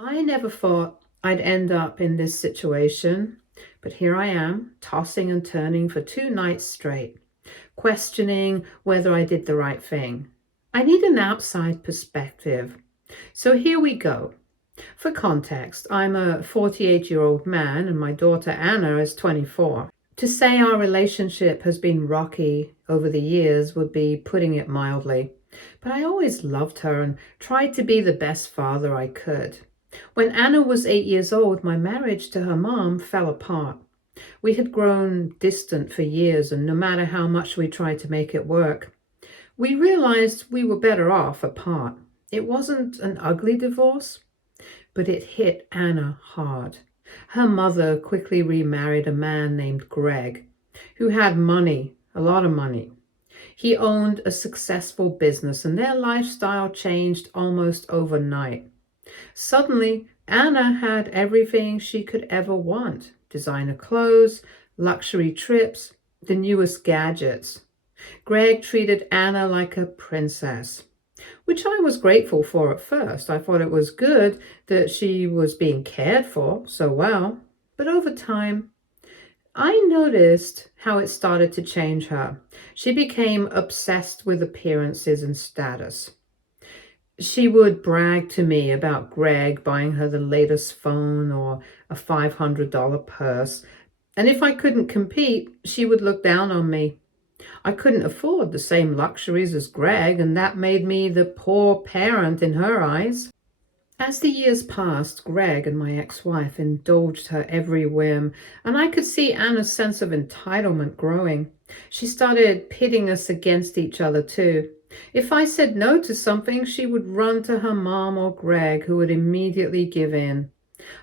I never thought I'd end up in this situation, but here I am, tossing and turning for 2 nights straight, questioning whether I did the right thing. I need an outside perspective. So here we go. For context, I'm a 48-year-old man and my daughter Anna is 24. To say our relationship has been rocky over the years would be putting it mildly, but I always loved her and tried to be the best father I could. When Anna was 8 years old, my marriage to her mom fell apart. We had grown distant for years, and no matter how much we tried to make it work, we realized we were better off apart. It wasn't an ugly divorce, but it hit Anna hard. Her mother quickly remarried a man named Greg, who had money, a lot of money. He owned a successful business, and their lifestyle changed almost overnight. Suddenly, Anna had everything she could ever want: designer clothes, luxury trips, the newest gadgets. Greg treated Anna like a princess, which I was grateful for at first. I thought it was good that she was being cared for so well. But over time, I noticed how it started to change her. She became obsessed with appearances and status. She would brag to me about Greg buying her the latest phone or a $500 purse. And if I couldn't compete, she would look down on me. I couldn't afford the same luxuries as Greg, and that made me the poor parent in her eyes. As the years passed, Greg and my ex-wife indulged her every whim, and I could see Anna's sense of entitlement growing. She started pitting us against each other too. If I said no to something, she would run to her mom or Greg, who would immediately give in.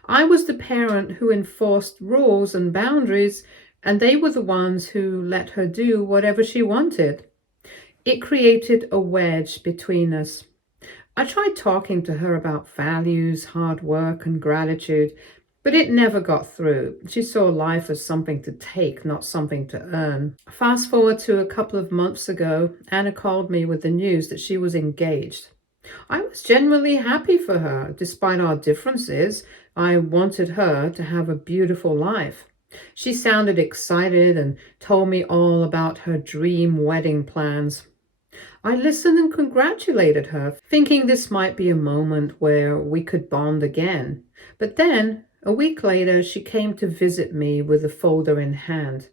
I was the parent who enforced rules and boundaries, and they were the ones who let her do whatever she wanted. It created a wedge between us. I tried talking to her about values, hard work, and gratitude, but it never got through. She saw life as something to take, not something to earn. Fast forward to a couple of months ago, Anna called me with the news that she was engaged. I was genuinely happy for her. Despite our differences, I wanted her to have a beautiful life. She sounded excited and told me all about her dream wedding plans. I listened and congratulated her, thinking this might be a moment where we could bond again. But then, a week later, she came to visit me with a folder in hand.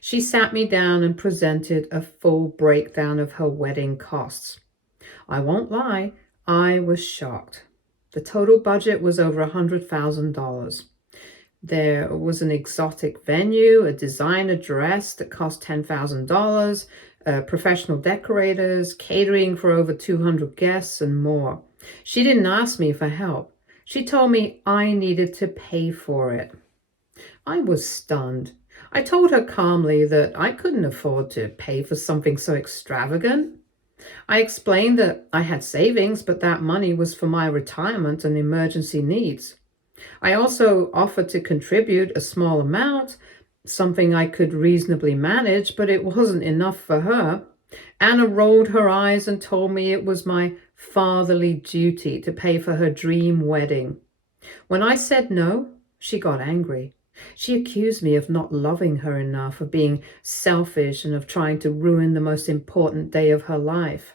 She sat me down and presented a full breakdown of her wedding costs. I won't lie, I was shocked. The total budget was over $100,000. There was an exotic venue, a designer dress that cost $10,000, professional decorators, catering for over 200 guests, and more. She didn't ask me for help. She told me I needed to pay for it. I was stunned. I told her calmly that I couldn't afford to pay for something so extravagant. I explained that I had savings, but that money was for my retirement and emergency needs. I also offered to contribute a small amount, something I could reasonably manage, but it wasn't enough for her. Anna rolled her eyes and told me it was my fatherly duty to pay for her dream wedding. When I said no, she got angry. She accused me of not loving her enough, of being selfish, and of trying to ruin the most important day of her life.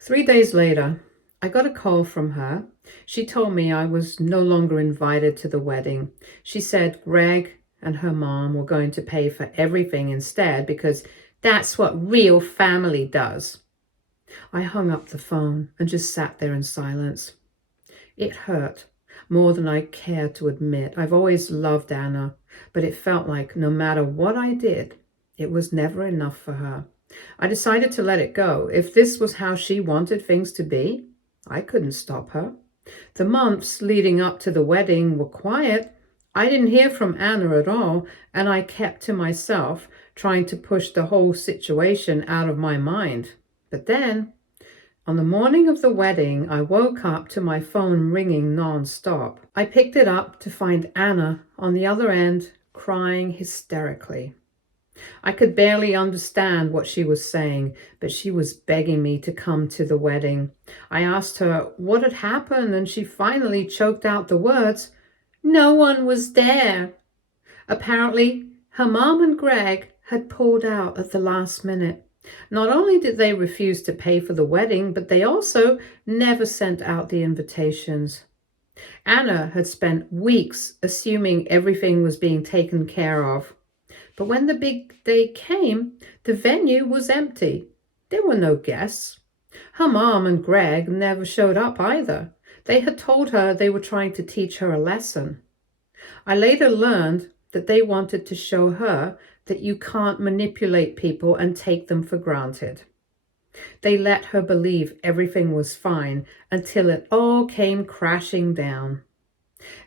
3 days later, I got a call from her. She told me I was no longer invited to the wedding. She said Greg and her mom were going to pay for everything instead because that's what real family does. I hung up the phone and just sat there in silence. It hurt more than I cared to admit. I've always loved Anna, but it felt like no matter what I did, it was never enough for her. I decided to let it go. If this was how she wanted things to be, I couldn't stop her. The months leading up to the wedding were quiet. I didn't hear from Anna at all, and I kept to myself, trying to push the whole situation out of my mind. But then, on the morning of the wedding, I woke up to my phone ringing non-stop. I picked it up to find Anna on the other end, crying hysterically. I could barely understand what she was saying, but she was begging me to come to the wedding. I asked her what had happened, and she finally choked out the words, "No one was there." Apparently, her mom and Greg had pulled out at the last minute. Not only did they refuse to pay for the wedding, but they also never sent out the invitations. Anna had spent weeks assuming everything was being taken care of. But when the big day came, the venue was empty. There were no guests. Her mom and Greg never showed up either. They had told her they were trying to teach her a lesson. I later learned that they wanted to show her that you can't manipulate people and take them for granted. They let her believe everything was fine until it all came crashing down.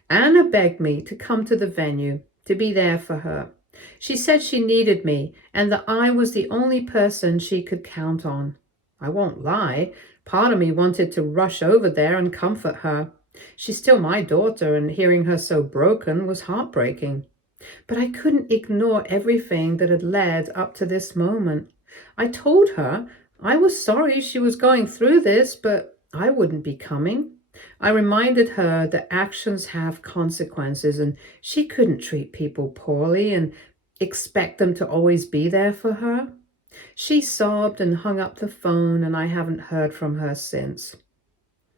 Anna begged me to come to the venue, to be there for her. She said she needed me and that I was the only person she could count on. I won't lie, part of me wanted to rush over there and comfort her. She's still my daughter, and hearing her so broken was heartbreaking. But I couldn't ignore everything that had led up to this moment. I told her I was sorry she was going through this, but I wouldn't be coming. I reminded her that actions have consequences, and she couldn't treat people poorly and expect them to always be there for her. She sobbed and hung up the phone, and I haven't heard from her since.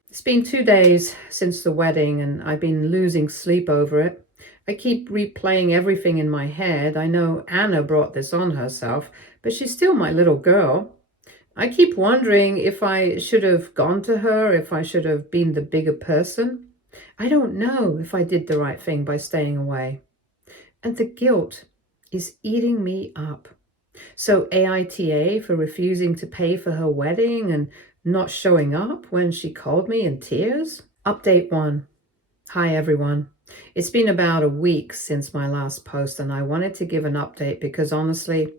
It's been 2 days since the wedding, and I've been losing sleep over it. I keep replaying everything in my head. I know Anna brought this on herself, but she's still my little girl. I keep wondering if I should have gone to her, if I should have been the bigger person. I don't know if I did the right thing by staying away. And the guilt is eating me up. So AITA for refusing to pay for her wedding and not showing up when she called me in tears? Update 1. Hi everyone. It's been about a week since my last post, and I wanted to give an update because honestly,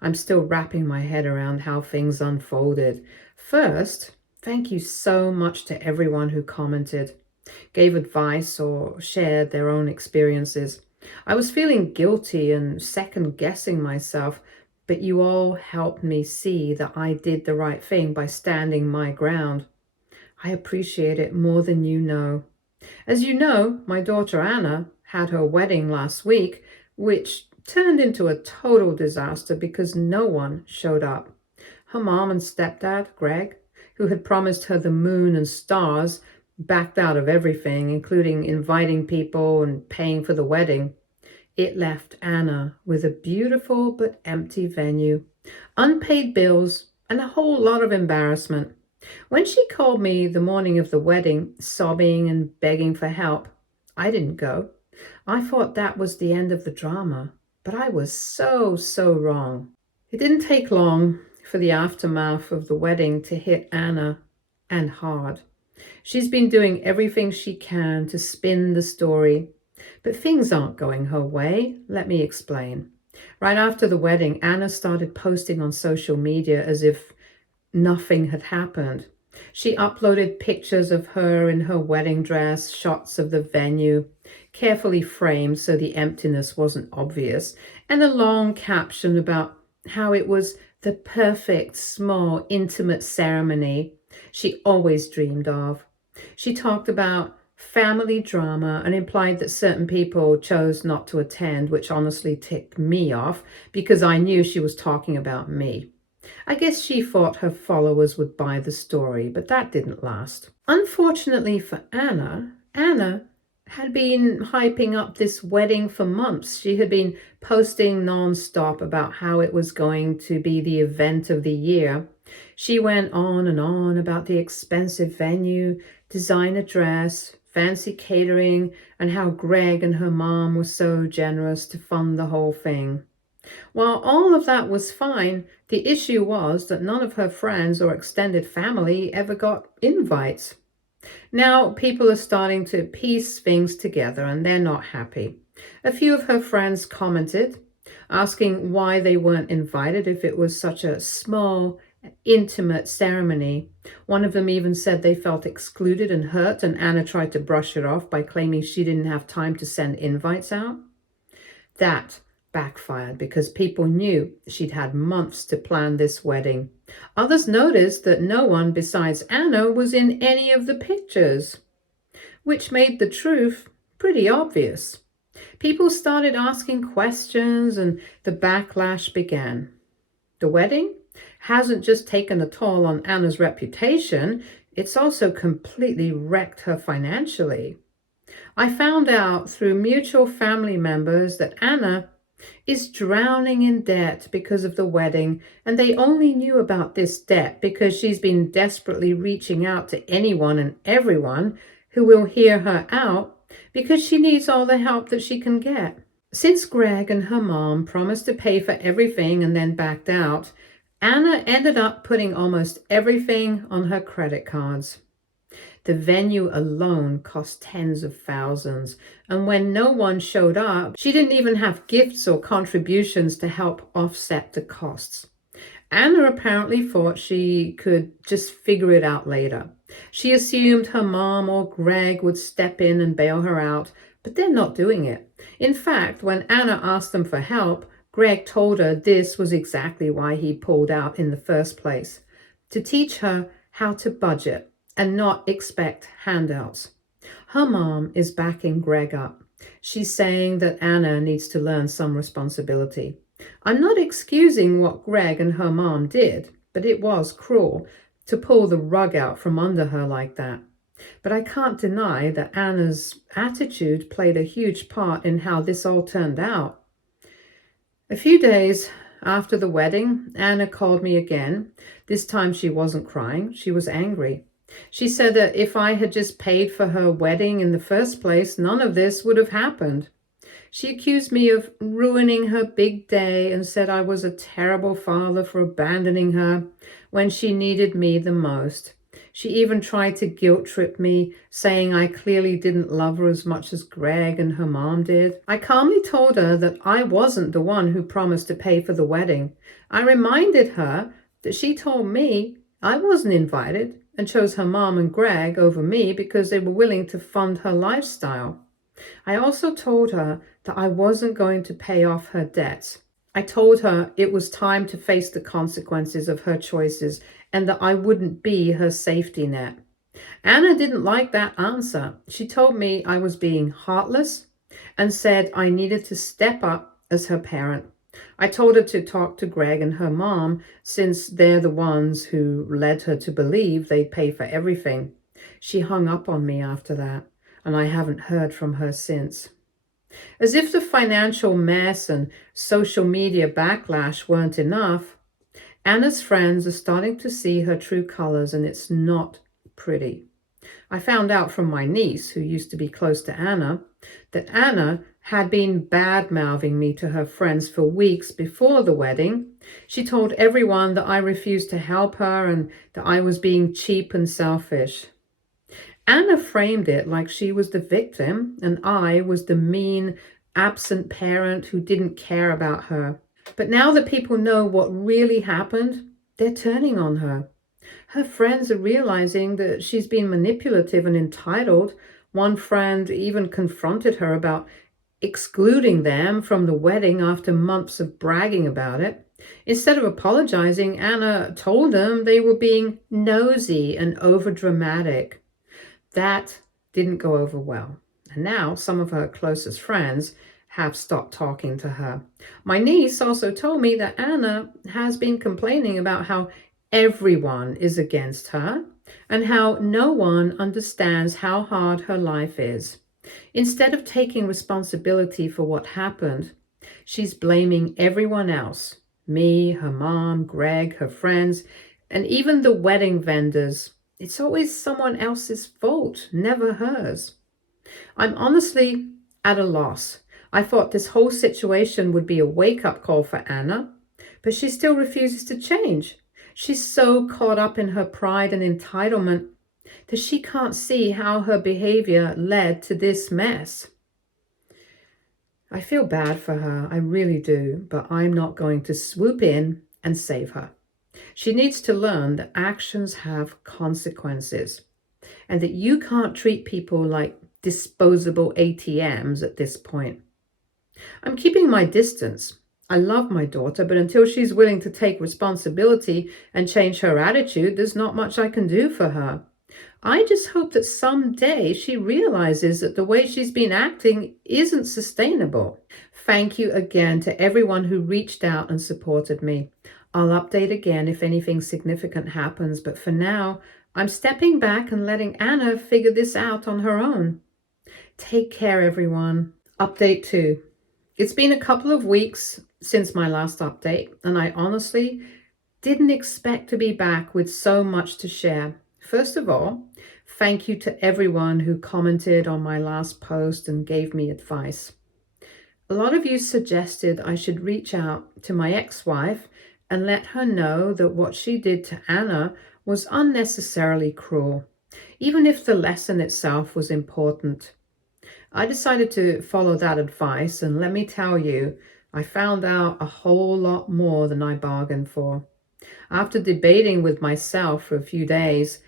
I'm still wrapping my head around how things unfolded. First, thank you so much to everyone who commented, gave advice, or shared their own experiences. I was feeling guilty and second guessing myself, but you all helped me see that I did the right thing by standing my ground. I appreciate it more than you know. As you know, my daughter Anna had her wedding last week, which turned into a total disaster because no one showed up. Her mom and stepdad, Greg, who had promised her the moon and stars, backed out of everything, including inviting people and paying for the wedding. It left Anna with a beautiful but empty venue, unpaid bills, and a whole lot of embarrassment. When she called me the morning of the wedding, sobbing and begging for help, I didn't go. I thought that was the end of the drama, but I was so wrong. It didn't take long for the aftermath of the wedding to hit Anna, and hard. She's been doing everything she can to spin the story, but things aren't going her way. Let me explain. Right after the wedding, Anna started posting on social media as if nothing had happened. She uploaded pictures of her in her wedding dress, shots of the venue, carefully framed so the emptiness wasn't obvious, and a long caption about how it was the perfect, small, intimate ceremony she always dreamed of. She talked about family drama and implied that certain people chose not to attend, which honestly ticked me off because I knew she was talking about me. I guess she thought her followers would buy the story, but that didn't last. Unfortunately for Anna, Anna had been hyping up this wedding for months. She had been posting non-stop about how it was going to be the event of the year. She went on and on about the expensive venue, designer dress, fancy catering, and how Greg and her mom were so generous to fund the whole thing. While all of that was fine, the issue was that none of her friends or extended family ever got invites. Now people are starting to piece things together and they're not happy. A few of her friends commented, asking why they weren't invited if it was such a small, intimate ceremony. One of them even said they felt excluded and hurt, and Anna tried to brush it off by claiming she didn't have time to send invites out. That backfired because people knew she'd had months to plan this wedding. Others noticed that no one besides Anna was in any of the pictures, which made the truth pretty obvious. People started asking questions and the backlash began. The wedding hasn't just taken a toll on Anna's reputation, it's also completely wrecked her financially. I found out through mutual family members that Anna is drowning in debt because of the wedding, and they only knew about this debt because she's been desperately reaching out to anyone and everyone who will hear her out because she needs all the help that she can get. Since Greg and her mom promised to pay for everything and then backed out, Anna ended up putting almost everything on her credit cards. The venue alone cost tens of thousands, and when no one showed up, she didn't even have gifts or contributions to help offset the costs. Anna apparently thought she could just figure it out later. She assumed her mom or Greg would step in and bail her out, but they're not doing it. In fact, when Anna asked them for help, Greg told her this was exactly why he pulled out in the first place, to teach her how to budget and not expect handouts. Her mom is backing Greg up. She's saying that Anna needs to learn some responsibility. I'm not excusing what Greg and her mom did, but it was cruel to pull the rug out from under her like that. But I can't deny that Anna's attitude played a huge part in how this all turned out. A few days after the wedding, Anna called me again. This time she wasn't crying, she was angry. She said that if I had just paid for her wedding in the first place, none of this would have happened. She accused me of ruining her big day and said I was a terrible father for abandoning her when she needed me the most. She even tried to guilt trip me, saying I clearly didn't love her as much as Greg and her mom did. I calmly told her that I wasn't the one who promised to pay for the wedding. I reminded her that she told me I wasn't invited and chose her mom and Greg over me because they were willing to fund her lifestyle. I also told her that I wasn't going to pay off her debts. I told her it was time to face the consequences of her choices and that I wouldn't be her safety net. Anna didn't like that answer. She told me I was being heartless and said I needed to step up as her parent. I told her to talk to Greg and her mom since they're the ones who led her to believe they'd pay for everything. She hung up on me after that, and I haven't heard from her since. As if the financial mess and social media backlash weren't enough, Anna's friends are starting to see her true colors, and it's not pretty. I found out from my niece, who used to be close to Anna, that Anna had been bad-mouthing me to her friends for weeks before the wedding. She told everyone that I refused to help her and that I was being cheap and selfish. Anna framed it like she was the victim and I was the mean, absent parent who didn't care about her. But now that people know what really happened, they're turning on her. Her friends are realizing that she's been manipulative and entitled. One friend even confronted her about excluding them from the wedding after months of bragging about it. Instead of apologizing, Anna told them they were being nosy and overdramatic. That didn't go over well. And now some of her closest friends have stopped talking to her. My niece also told me that Anna has been complaining about how everyone is against her and how no one understands how hard her life is. Instead of taking responsibility for what happened, she's blaming everyone else, me, her mom, Greg, her friends, and even the wedding vendors. It's always someone else's fault, never hers. I'm honestly at a loss. I thought this whole situation would be a wake-up call for Anna, but she still refuses to change. She's so caught up in her pride and entitlement that she can't see how her behavior led to this mess. I feel bad for her, I really do, but I'm not going to swoop in and save her. She needs to learn that actions have consequences and that you can't treat people like disposable ATMs at this point. I'm keeping my distance. I love my daughter, but until she's willing to take responsibility and change her attitude, there's not much I can do for her. I just hope that someday she realizes that the way she's been acting isn't sustainable. Thank you again to everyone who reached out and supported me. I'll update again if anything significant happens, but for now, I'm stepping back and letting Anna figure this out on her own. Take care, everyone. Update 2. It's been a couple of weeks since my last update, and I honestly didn't expect to be back with so much to share. First of all, thank you to everyone who commented on my last post and gave me advice. A lot of you suggested I should reach out to my ex-wife and let her know that what she did to Anna was unnecessarily cruel, even if the lesson itself was important. I decided to follow that advice, and let me tell you, I found out a whole lot more than I bargained for. After debating with myself for a few days,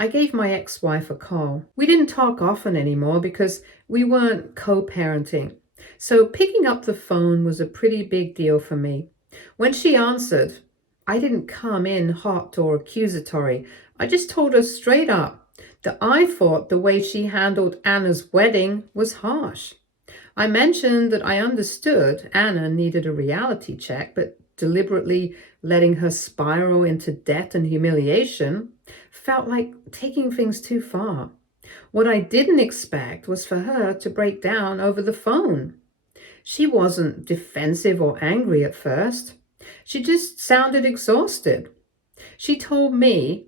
I gave my ex-wife a call. We didn't talk often anymore because we weren't co-parenting. So picking up the phone was a pretty big deal for me. When she answered, I didn't come in hot or accusatory. I just told her straight up that I thought the way she handled Anna's wedding was harsh. I mentioned that I understood Anna needed a reality check, but deliberately letting her spiral into debt and humiliation felt like taking things too far. What I didn't expect was for her to break down over the phone. She wasn't defensive or angry at first. She just sounded exhausted. She told me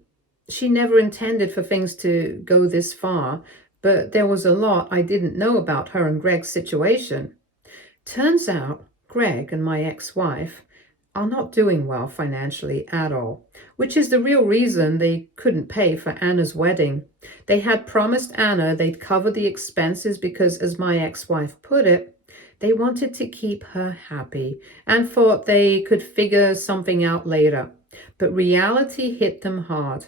she never intended for things to go this far, but there was a lot I didn't know about her and Greg's situation. Turns out Greg and my ex-wife are not doing well financially at all, which is the real reason they couldn't pay for Anna's wedding. They had promised Anna they'd cover the expenses because, as my ex-wife put it, they wanted to keep her happy and thought they could figure something out later. But reality hit them hard.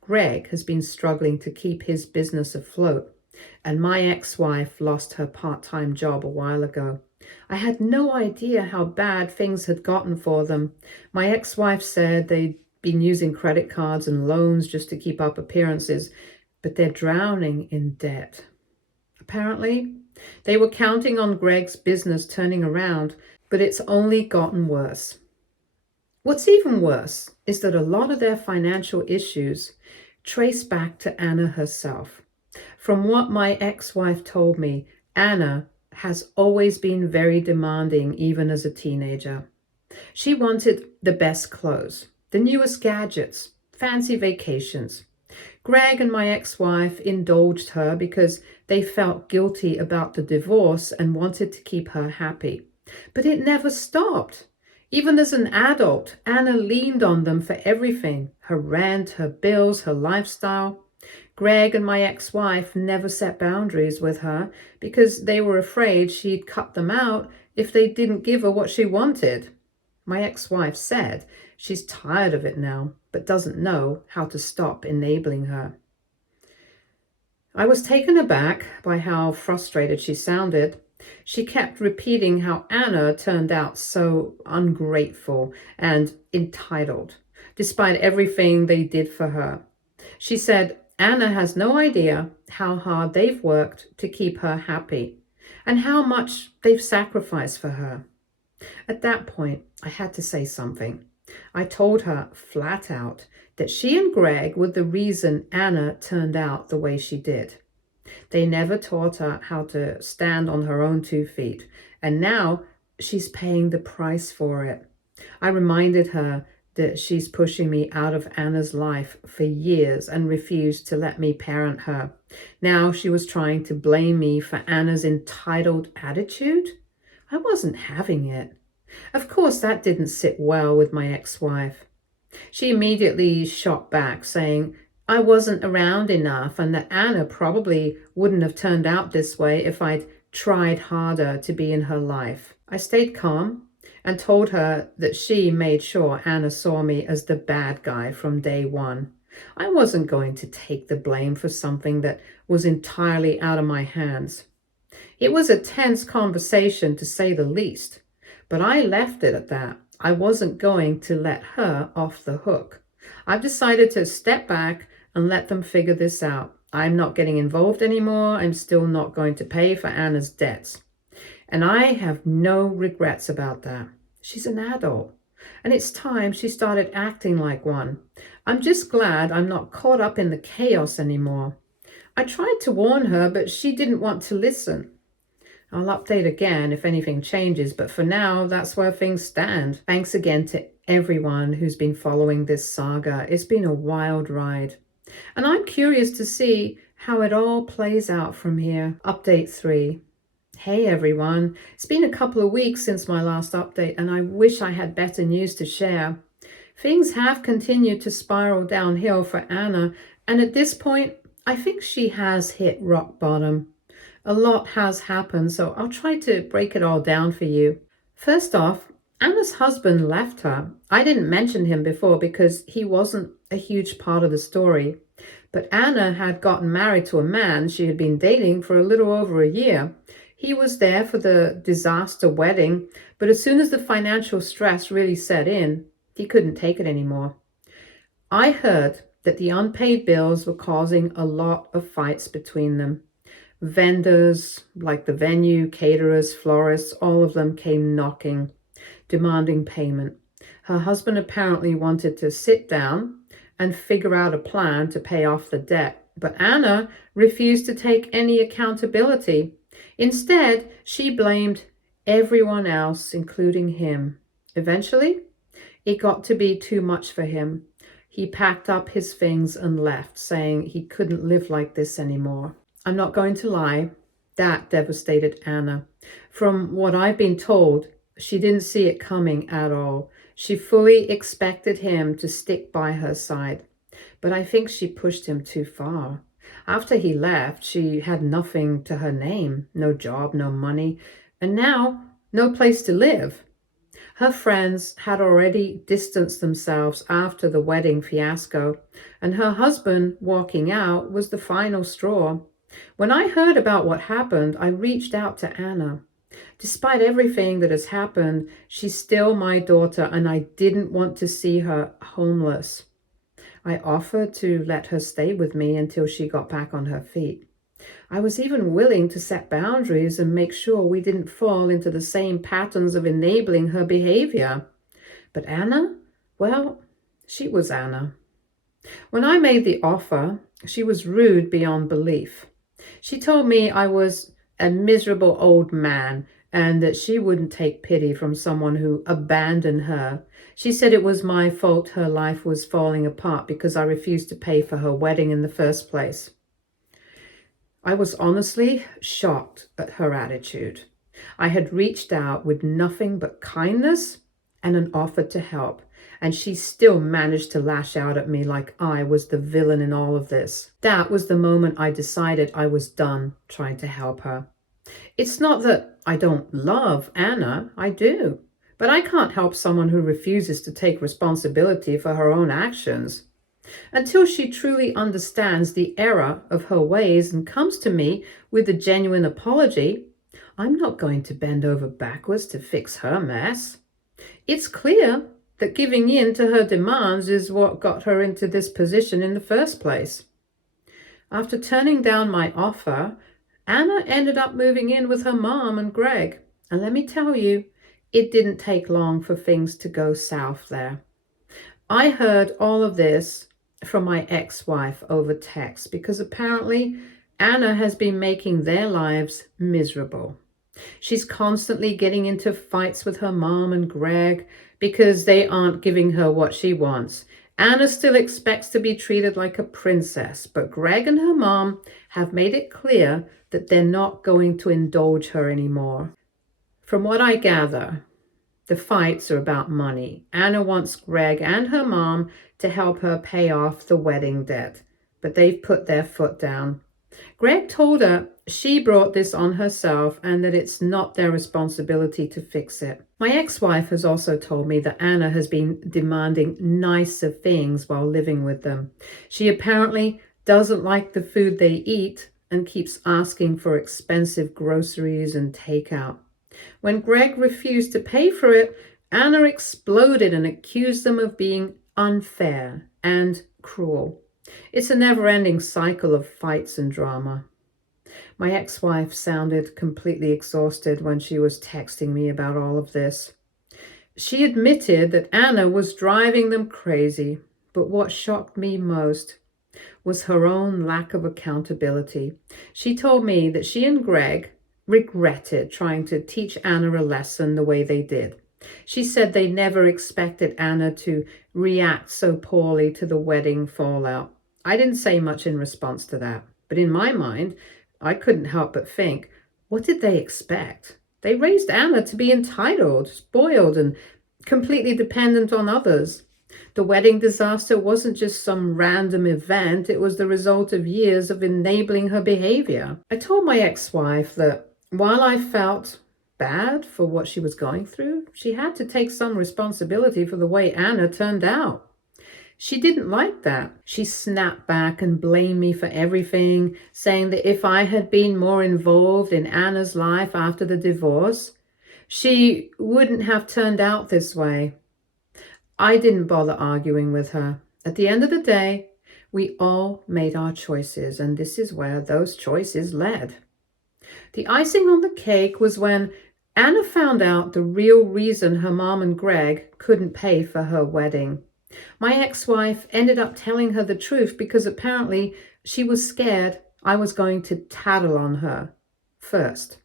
Greg has been struggling to keep his business afloat, and my ex-wife lost her part-time job a while ago. I had no idea how bad things had gotten for them. My ex-wife said they'd been using credit cards and loans just to keep up appearances, but they're drowning in debt. Apparently, they were counting on Greg's business turning around, but it's only gotten worse. What's even worse is that a lot of their financial issues trace back to Anna herself. From what my ex-wife told me, Anna has always been very demanding, even as a teenager. She wanted the best clothes, the newest gadgets, fancy vacations. Greg and my ex-wife indulged her because they felt guilty about the divorce and wanted to keep her happy. But it never stopped. Even as an adult, Anna leaned on them for everything: her rent, her bills, her lifestyle. Greg and my ex-wife never set boundaries with her because they were afraid she'd cut them out if they didn't give her what she wanted. My ex-wife said she's tired of it now, but doesn't know how to stop enabling her. I was taken aback by how frustrated she sounded. She kept repeating how Anna turned out so ungrateful and entitled, despite everything they did for her. She said Anna has no idea how hard they've worked to keep her happy and how much they've sacrificed for her. At that point, I had to say something. I told her flat out that she and Greg were the reason Anna turned out the way she did. They never taught her how to stand on her own 2 feet, and now she's paying the price for it. I reminded her that she's pushing me out of Anna's life for years and refused to let me parent her. Now she was trying to blame me for Anna's entitled attitude. I wasn't having it. Of course, that didn't sit well with my ex-wife. She immediately shot back, saying I wasn't around enough and that Anna probably wouldn't have turned out this way if I'd tried harder to be in her life. I stayed calm and told her that she made sure Anna saw me as the bad guy from day one. I wasn't going to take the blame for something that was entirely out of my hands. It was a tense conversation, to say the least, but I left it at that. I wasn't going to let her off the hook. I've decided to step back and let them figure this out. I'm not getting involved anymore. I'm still not going to pay for Anna's debts. And I have no regrets about that. She's an adult, and it's time she started acting like one. I'm just glad I'm not caught up in the chaos anymore. I tried to warn her, but she didn't want to listen. I'll update again if anything changes, but for now, that's where things stand. Thanks again to everyone who's been following this saga. It's been a wild ride, and I'm curious to see how it all plays out from here. Update 3. Hey everyone, it's been a couple of weeks since my last update, and I wish I had better news to share. Things have continued to spiral downhill for Anna, and at this point, I think she has hit rock bottom. A lot has happened, so I'll try to break it all down for you. First off, Anna's husband left her. I didn't mention him before because he wasn't a huge part of the story. But Anna had gotten married to a man she had been dating for a little over a year. He was there for the disaster wedding, but as soon as the financial stress really set in, he couldn't take it anymore. I heard that the unpaid bills were causing a lot of fights between them. Vendors, like the venue, caterers, florists, all of them came knocking, demanding payment. Her husband apparently wanted to sit down and figure out a plan to pay off the debt, but Anna refused to take any accountability. Instead, she blamed everyone else, including him. Eventually, it got to be too much for him. He packed up his things and left, saying he couldn't live like this anymore. I'm not going to lie, that devastated Anna. From what I've been told, she didn't see it coming at all. She fully expected him to stick by her side, but I think she pushed him too far. After he left, she had nothing to her name, no job, no money, and now no place to live. Her friends had already distanced themselves after the wedding fiasco, and her husband walking out was the final straw. When I heard about what happened, I reached out to Anna. Despite everything that has happened, she's still my daughter, and I didn't want to see her homeless. I offered to let her stay with me until she got back on her feet. I was even willing to set boundaries and make sure we didn't fall into the same patterns of enabling her behavior. But Anna, well, she was Anna. When I made the offer, she was rude beyond belief. She told me I was a miserable old man and that she wouldn't take pity from someone who abandoned her. She said it was my fault her life was falling apart because I refused to pay for her wedding in the first place. I was honestly shocked at her attitude. I had reached out with nothing but kindness and an offer to help, and she still managed to lash out at me like I was the villain in all of this. That was the moment I decided I was done trying to help her. It's not that I don't love Anna, I do, but I can't help someone who refuses to take responsibility for her own actions. Until she truly understands the error of her ways and comes to me with a genuine apology, I'm not going to bend over backwards to fix her mess. It's clear that giving in to her demands is what got her into this position in the first place. After turning down my offer, Anna ended up moving in with her mom and Greg. And let me tell you, it didn't take long for things to go south there. I heard all of this from my ex-wife over text because apparently Anna has been making their lives miserable. She's constantly getting into fights with her mom and Greg because they aren't giving her what she wants. Anna still expects to be treated like a princess, but Greg and her mom have made it clear that they're not going to indulge her anymore. From what I gather, the fights are about money. Anna wants Greg and her mom to help her pay off the wedding debt, but they've put their foot down. Greg told her she brought this on herself and that it's not their responsibility to fix it. My ex-wife has also told me that Anna has been demanding nicer things while living with them. She apparently doesn't like the food they eat and keeps asking for expensive groceries and takeout. When Greg refused to pay for it, Anna exploded and accused them of being unfair and cruel. It's a never-ending cycle of fights and drama. My ex-wife sounded completely exhausted when she was texting me about all of this. She admitted that Anna was driving them crazy, but what shocked me most was her own lack of accountability. She told me that she and Greg regretted trying to teach Anna a lesson the way they did. She said they never expected Anna to react so poorly to the wedding fallout. I didn't say much in response to that, but in my mind, I couldn't help but think, what did they expect? They raised Anna to be entitled, spoiled, and completely dependent on others. The wedding disaster wasn't just some random event, it was the result of years of enabling her behavior. I told my ex-wife that while I felt bad for what she was going through, she had to take some responsibility for the way Anna turned out. She didn't like that. She snapped back and blamed me for everything, saying that if I had been more involved in Anna's life after the divorce, she wouldn't have turned out this way. I didn't bother arguing with her. At the end of the day, we all made our choices, and this is where those choices led. The icing on the cake was when Anna found out the real reason her mom and Greg couldn't pay for her wedding. My ex-wife ended up telling her the truth because apparently she was scared I was going to tattle on her first.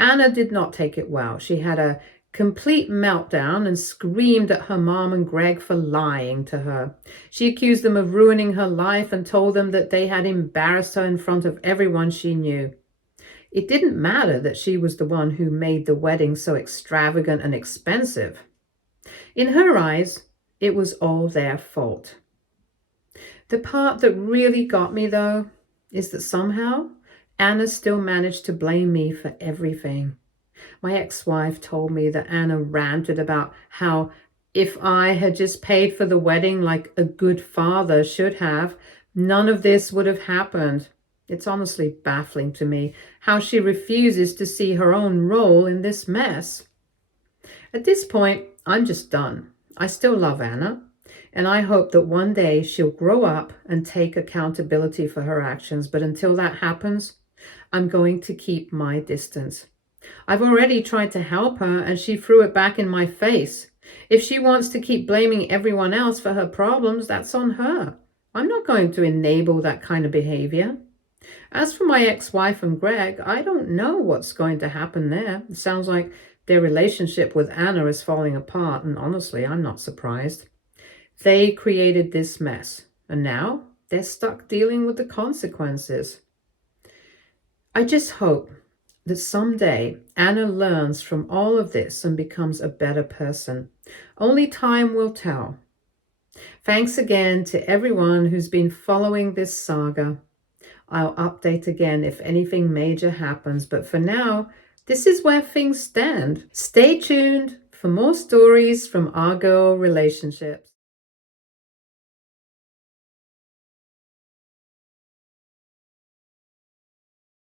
Anna did not take it well. She had a complete meltdown and screamed at her mom and Greg for lying to her. She accused them of ruining her life and told them that they had embarrassed her in front of everyone she knew. It didn't matter that she was the one who made the wedding so extravagant and expensive. In her eyes, it was all their fault. The part that really got me, though, is that somehow Anna still managed to blame me for everything. My ex-wife told me that Anna ranted about how if I had just paid for the wedding like a good father should have, none of this would have happened. It's honestly baffling to me how she refuses to see her own role in this mess. At this point, I'm just done. I still love Anna, and I hope that one day she'll grow up and take accountability for her actions. But until that happens, I'm going to keep my distance. I've already tried to help her, and she threw it back in my face. If she wants to keep blaming everyone else for her problems, that's on her. I'm not going to enable that kind of behavior. As for my ex-wife and Greg, I don't know what's going to happen there. It sounds like their relationship with Anna is falling apart, and honestly, I'm not surprised. They created this mess, and now they're stuck dealing with the consequences. I just hope that someday Anna learns from all of this and becomes a better person. Only time will tell. Thanks again to everyone who's been following this saga. I'll update again if anything major happens, but for now, this is where things stand. Stay tuned for more stories from our girl relationships.